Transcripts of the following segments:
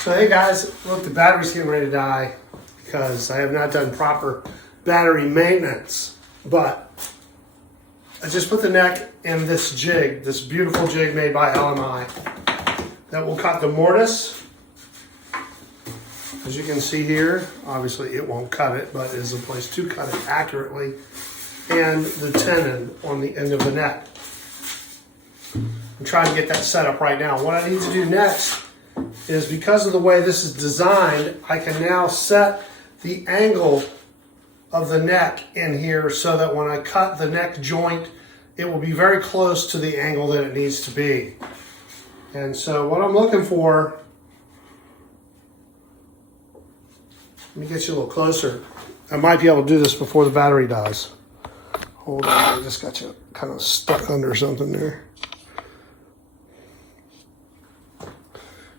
So hey guys, look, the battery's getting ready to die because I have not done proper battery maintenance. But I just put the neck in this jig, this beautiful jig made by LMI that will cut the mortise. As you can see here, obviously it won't cut it, but is a place to cut it accurately. And the tenon on the end of the neck. I'm trying to get that set up right now. What I need to do next is, because of the way this is designed, I can now set the angle of the neck in here so that when I cut the neck joint, it will be very close to the angle that it needs to be. And so what I'm looking for, let me get you a little closer. I might be able to do this before the battery dies. Hold on, I just got you kind of stuck under something there.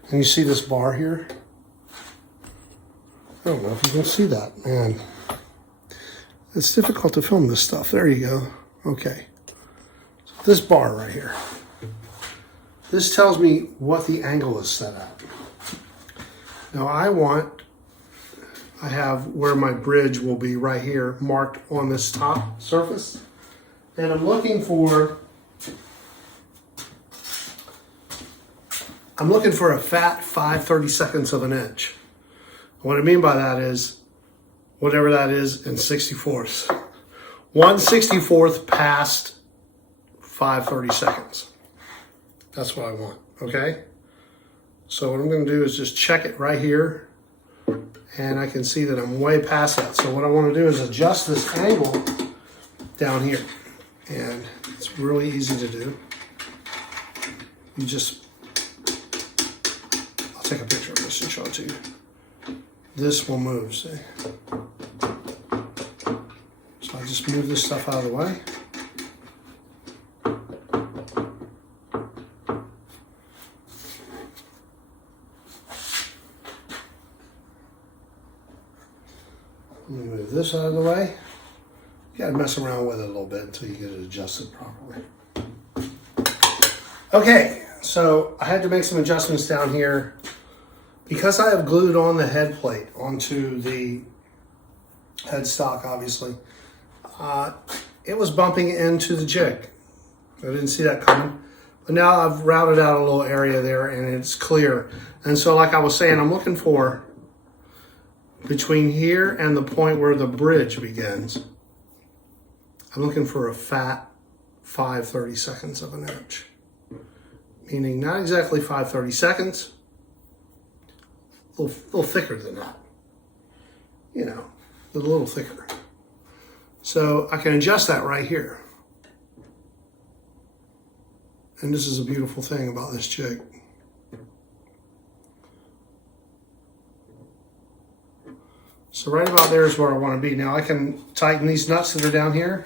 And you see this bar here? I don't know if you can see that, man. It's difficult to film this stuff. There you go. Okay. So this bar right here. This tells me what the angle is set at. Now I have where my bridge will be right here marked on this top surface. And I'm looking for a fat 5/32 of an inch. What I mean by that is whatever that is in 64ths. 1/64th past 5/32. That's what I want, okay? So what I'm gonna do is just check it right here, and I can see that I'm way past that. So what I wanna do is adjust this angle down here. And it's really easy to do. You just, I'll take a picture of this and show it to you. This will move, see? So I just move this stuff out of the way. Let me move this out of the way. You gotta mess around with it a little bit until you get it adjusted properly. Okay, so I had to make some adjustments down here. Because I have glued on the head plate onto the headstock, obviously, it was bumping into the jig. I didn't see that coming. But now I've routed out a little area there and it's clear. And so like I was saying, I'm looking for between here and the point where the bridge begins. I'm looking for a fat 5/32 of an inch. Meaning not exactly 5/32, a little thicker than that. You know, a little thicker. So I can adjust that right here. And this is a beautiful thing about this jig. So right about there is where I want to be. Now I can tighten these nuts that are down here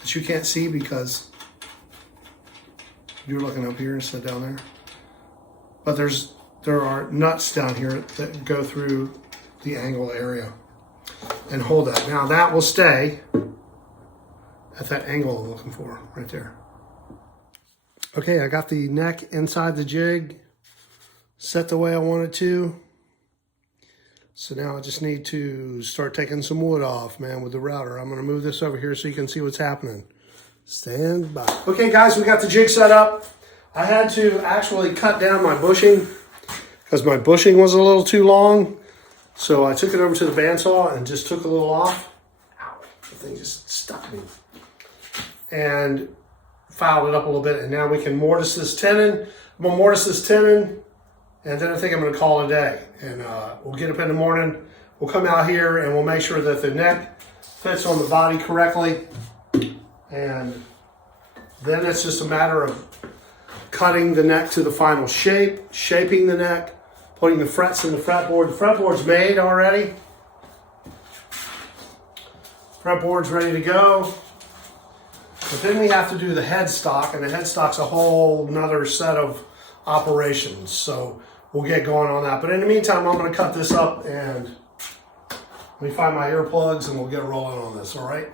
that you can't see because you're looking up here instead of down there. But there are nuts down here that go through the angle area and hold that. Now that will stay at that angle I'm looking for right there. Okay, I got the neck inside the jig set the way I want it to. So now I just need to start taking some wood off, man, with the router. I'm gonna move this over here so you can see what's happening. Stand by. Okay guys, we got the jig set up. I had to actually cut down my bushing because my bushing was a little too long. So I took it over to the bandsaw and just took a little off. Ow, the thing just stuck me. And filed it up a little bit, and now we can mortise this tenon. I'm gonna mortise this tenon, and then I think I'm gonna call it a day. And we'll get up in the morning, we'll come out here and we'll make sure that the neck fits on the body correctly. And then it's just a matter of cutting the neck to the final shape, shaping the neck, putting the frets in the fretboard. The fretboard's made already. Fretboard's ready to go. But then we have to do the headstock, and the headstock's a whole nother set of operations. So we'll get going on that. But in the meantime, I'm gonna cut this up and let me find my earplugs and we'll get rolling on this, all right?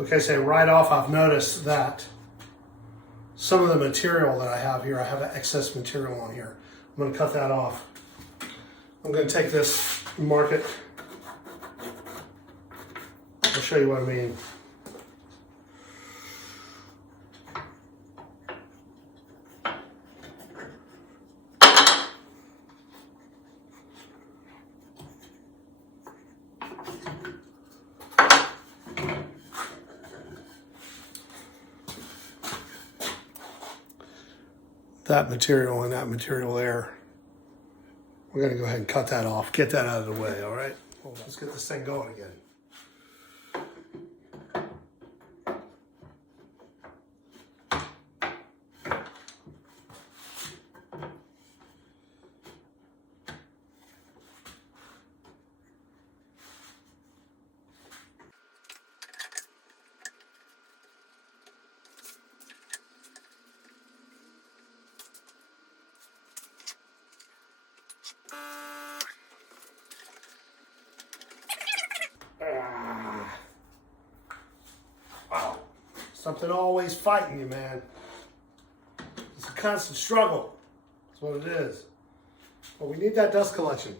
Okay, so right off I've noticed that some of the material that I have here, I have excess material on here. I'm going to cut that off. I'm going to take this and mark it. I'll show you what I mean. That material and that material there. We're going to go ahead and cut that off, get that out of the way, all right? Let's get this thing going again. Wow. Something always fighting you, man. It's a constant struggle. That's what it is. But we need that dust collection.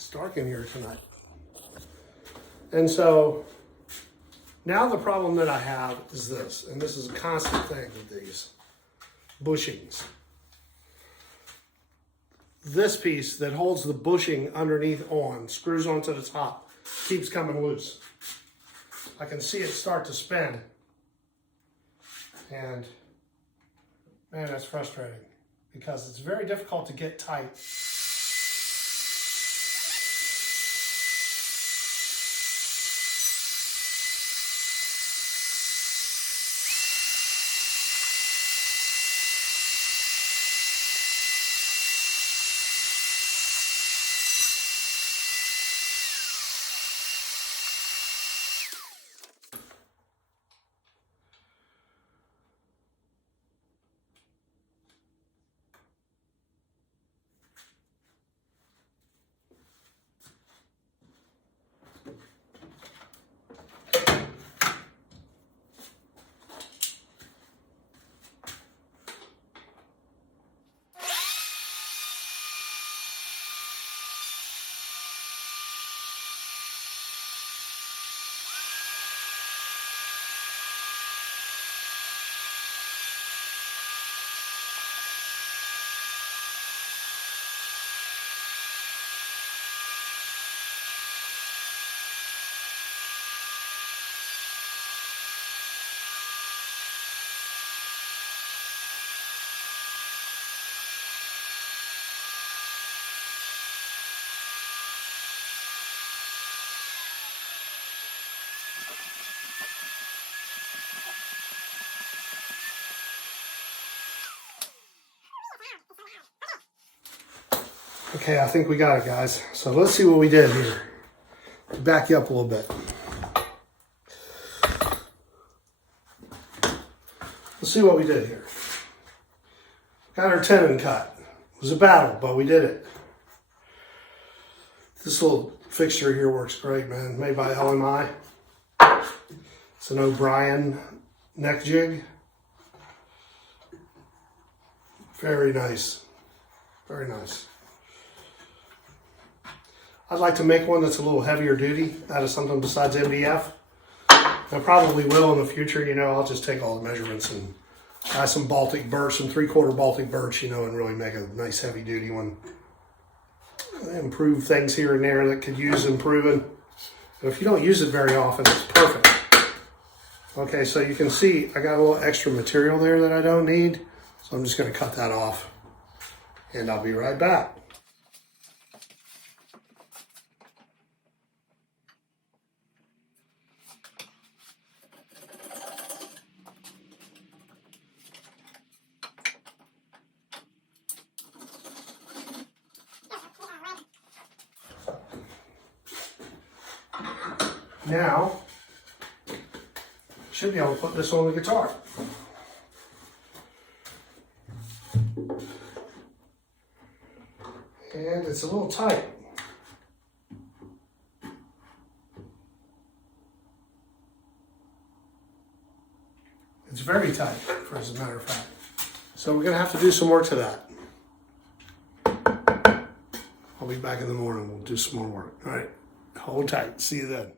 It's dark in here tonight. And so now the problem that I have is this, and this is a constant thing with these bushings. This piece that holds the bushing underneath on, screws onto the top, keeps coming loose. I can see it start to spin. And man, that's frustrating because it's very difficult to get tight. Okay, I think we got it, guys. So let's see what we did here. Back you up a little bit. let's see what we did here. Got our tenon cut. It was a battle, but we did it. This little fixture here works great, man. Made by LMI. It's an O'Brien neck jig. Very nice. Very nice. I'd like to make one that's a little heavier duty out of something besides MDF. I probably will in the future, you know. I'll just take all the measurements and buy some Baltic birch, some 3/4 Baltic birch, you know, and really make a nice heavy duty one. Improve things here and there that could use improving. But if you don't use it very often, it's perfect. Okay, so you can see I got a little extra material there that I don't need. So I'm just going to cut that off. And I'll be right back. Now, should be able to put this on the guitar. And it's a little tight. It's very tight, as a matter of fact. So we're going to have to do some work to that. I'll be back in the morning. We'll do some more work. All right. Hold tight. See you then.